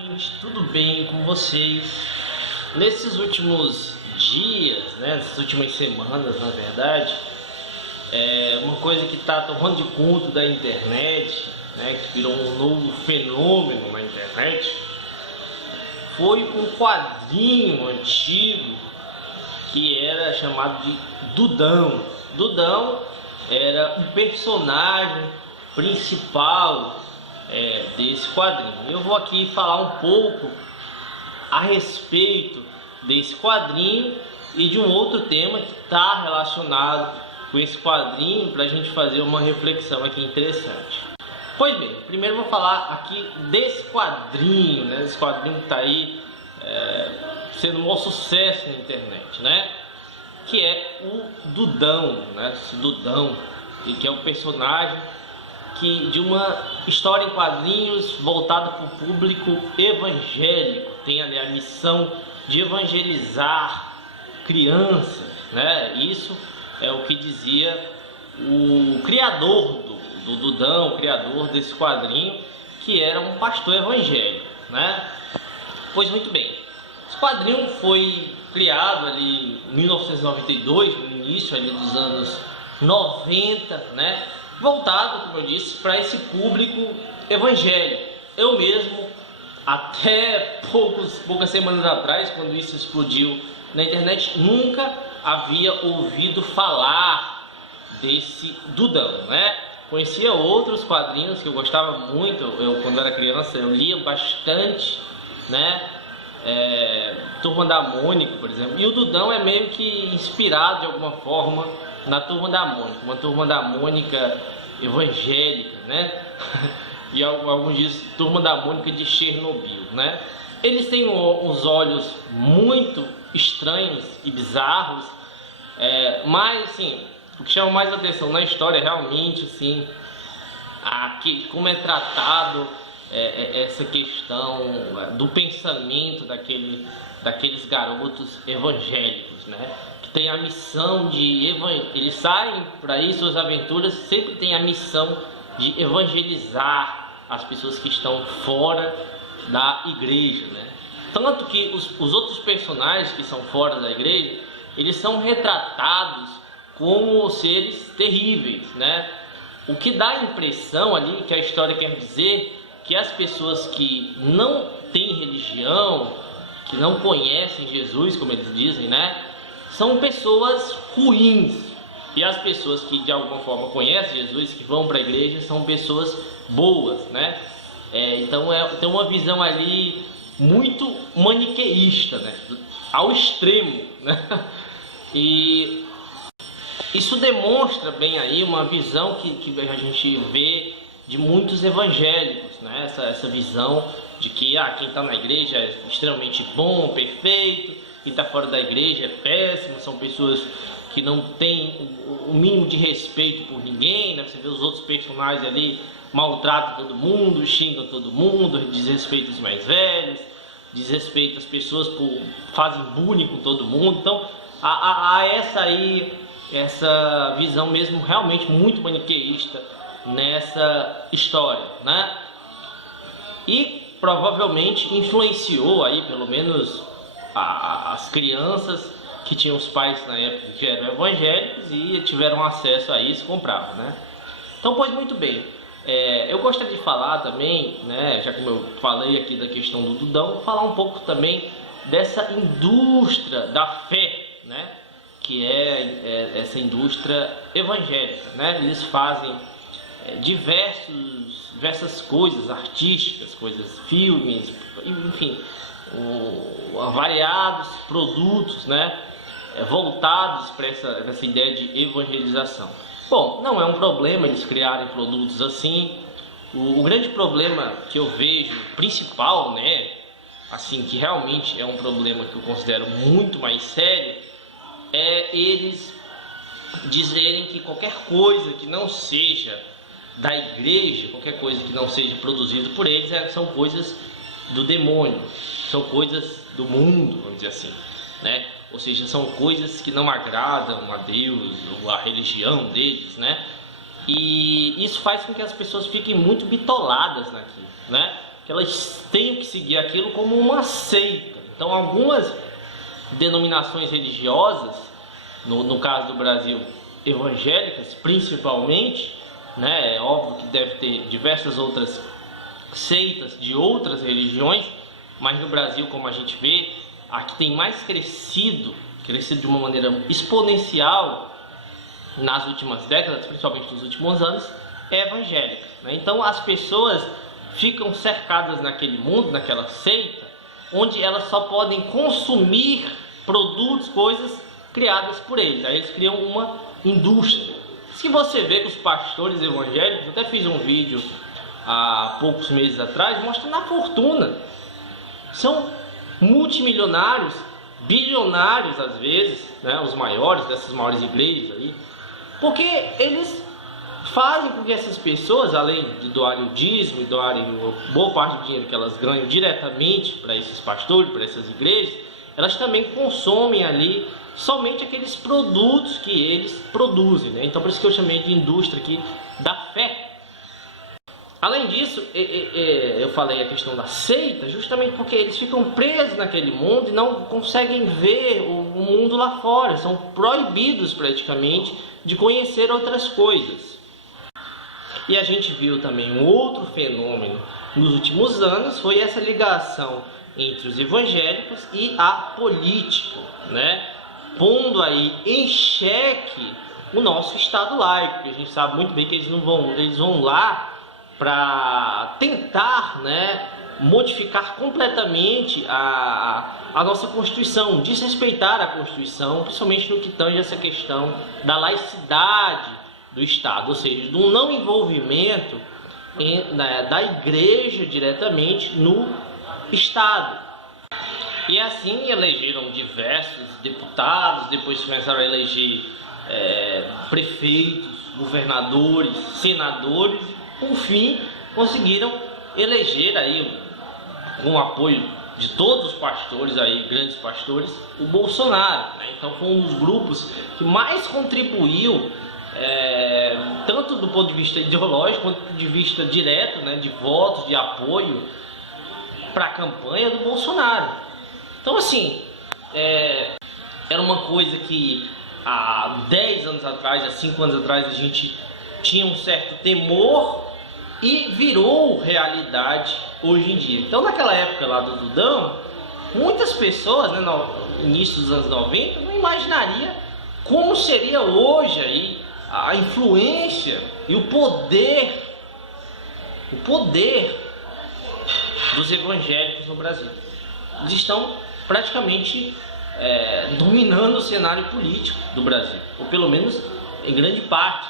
Gente, tudo bem com vocês? Nesses últimos dias, né, nessas últimas semanas, na verdade, uma coisa que está tomando de conta da internet, né, que virou um novo fenômeno na internet, foi um quadrinho antigo que era chamado de Dudão. Dudão era um personagem principal desse quadrinho. Eu vou aqui falar um pouco a respeito desse quadrinho e de um outro tema que está relacionado com esse quadrinho para a gente fazer uma reflexão aqui interessante. Pois bem, primeiro vou falar aqui desse quadrinho, né? Esse quadrinho que está aí sendo um maior sucesso na internet, né? Que é o Dudão, né? Esse Dudão, e que é um personagem de uma história em quadrinhos voltada para o público evangélico. Tem ali a missão de evangelizar crianças, né? Isso é o que dizia o criador do Dudão, o criador desse quadrinho, que era um pastor evangélico, né? Pois muito bem, esse quadrinho foi criado ali em 1992, no início ali dos anos 90, né? Voltado, como eu disse, para esse público evangélico. Eu mesmo, até poucas semanas atrás, quando isso explodiu na internet, nunca havia ouvido falar desse Dudão, né? Conhecia outros quadrinhos que eu gostava muito. Quando era criança, eu lia bastante, né? Turma da Mônica, por exemplo. E o Dudão é meio que inspirado de alguma forma na Turma da Mônica, uma Turma da Mônica evangélica, né? E alguns dizem Turma da Mônica de Chernobyl, né? Eles têm uns olhos muito estranhos e bizarros, mas assim, o que chama mais atenção na história é realmente assim, como é tratado essa questão do pensamento daqueles garotos evangélicos, né? Tem a missão eles saem para ir, suas aventuras sempre tem a missão de evangelizar as pessoas que estão fora da igreja, né? Tanto que os outros personagens que são fora da igreja, eles são retratados como seres terríveis, né? O que dá a impressão ali, que a história quer dizer, que as pessoas que não têm religião, que não conhecem Jesus, como eles dizem, né, são pessoas ruins, e as pessoas que de alguma forma conhecem Jesus, que vão para a igreja, são pessoas boas, né? Então tem uma visão ali muito maniqueísta, né? Ao extremo, né? E isso demonstra bem aí uma visão que a gente vê de muitos evangélicos, né? Essa visão de que quem está na igreja é extremamente bom, perfeito, quem está fora da igreja é péssimo, são pessoas que não têm o mínimo de respeito por ninguém, né? Você vê os outros personagens ali, maltratam todo mundo, xingam todo mundo, desrespeitam os mais velhos, desrespeitam as pessoas, fazem bullying com todo mundo. Então há essa visão mesmo realmente muito maniqueísta nessa história, né? E provavelmente influenciou aí pelo menos as crianças que tinham os pais na época que eram evangélicos e tiveram acesso a isso, compravam, né? Então, pois muito bem, eu gostaria de falar também, né, já como eu falei aqui da questão do Dudão, falar um pouco também dessa indústria da fé, né, que é essa indústria evangélica, né? Eles fazem diversas coisas artísticas, filmes, enfim, variados produtos, né, voltados para essa ideia de evangelização. Bom, não é um problema eles criarem produtos assim. O grande problema que eu vejo, principal, né, assim, que realmente é um problema que eu considero muito mais sério, é eles dizerem que qualquer coisa que não seja da igreja, qualquer coisa que não seja produzida por eles, são coisas do demônio, são coisas do mundo, vamos dizer assim, né? Ou seja, são coisas que não agradam a Deus ou a religião deles, né? E isso faz com que as pessoas fiquem muito bitoladas naquilo, né? que elas tenham que seguir aquilo como uma seita. Então algumas denominações religiosas, no caso do Brasil, evangélicas principalmente, né? É óbvio que deve ter diversas outras seitas de outras religiões, mas no Brasil, como a gente vê, a que tem mais crescido de uma maneira exponencial nas últimas décadas, principalmente nos últimos anos, é evangélica, né? Então as pessoas ficam cercadas naquele mundo, naquela seita, onde elas só podem consumir produtos, coisas criadas por eles. Aí eles criam uma indústria. Se você vê que os pastores evangélicos, até fiz um vídeo há poucos meses atrás, mostrando a fortuna. São multimilionários, bilionários às vezes, né, os maiores dessas maiores igrejas aí, porque eles fazem com que essas pessoas, além de doarem o dízimo e doarem boa parte do dinheiro que elas ganham diretamente para esses pastores, para essas igrejas, elas também consomem ali somente aqueles produtos que eles produzem, né? Então por isso que eu chamei de indústria aqui da fé. Além disso, eu falei a questão da seita justamente porque eles ficam presos naquele mundo e não conseguem ver o mundo lá fora, são proibidos praticamente de conhecer outras coisas. E a gente viu também um outro fenômeno nos últimos anos, foi essa ligação entre os evangélicos e a política, né? Pondo aí em xeque o nosso Estado laico, porque a gente sabe muito bem que eles vão lá para tentar, né, modificar completamente a nossa Constituição, desrespeitar a Constituição, principalmente no que tange essa questão da laicidade do Estado, ou seja, do não envolvimento da Igreja diretamente no Estado. E assim elegeram diversos deputados, depois começaram a eleger prefeitos, governadores, senadores. Por fim, conseguiram eleger aí, com o apoio de todos os pastores aí, grandes pastores, o Bolsonaro, né? Então foi um dos grupos que mais contribuiu, tanto do ponto de vista ideológico quanto do ponto de vista direto, né, de votos, de apoio para a campanha do Bolsonaro. Então assim, era uma coisa que há 10 anos atrás, há 5 anos atrás, a gente tinha um certo temor e virou realidade hoje em dia. Então naquela época lá do Dudão, muitas pessoas, né, no início dos anos 90, não imaginaria como seria hoje aí a influência e o poder dos evangélicos no Brasil. Eles estão praticamente dominando o cenário político do Brasil, ou pelo menos em grande parte.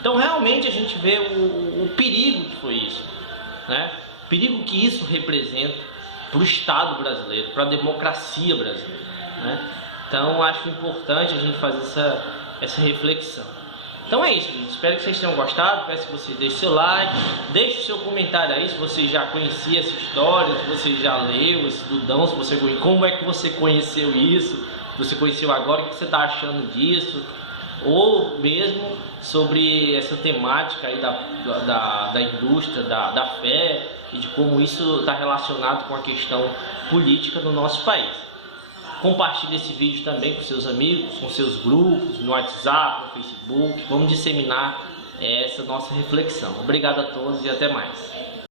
Então realmente a gente vê o perigo que foi isso, né? O perigo que isso representa para o Estado brasileiro, para a democracia brasileira, né? Então acho importante a gente fazer essa reflexão. Então é isso, gente. Espero que vocês tenham gostado. Peço que você deixe seu like, deixe o seu comentário aí se você já conhecia essa história, se você já leu esse Dudão, se você, como é que você conheceu isso, se você conheceu agora, o que você está achando disso, ou mesmo sobre essa temática aí da indústria, da fé, e de como isso está relacionado com a questão política do nosso país. Compartilhe esse vídeo também com seus amigos, com seus grupos, no WhatsApp, no Facebook. Vamos disseminar essa nossa reflexão. Obrigado a todos e até mais.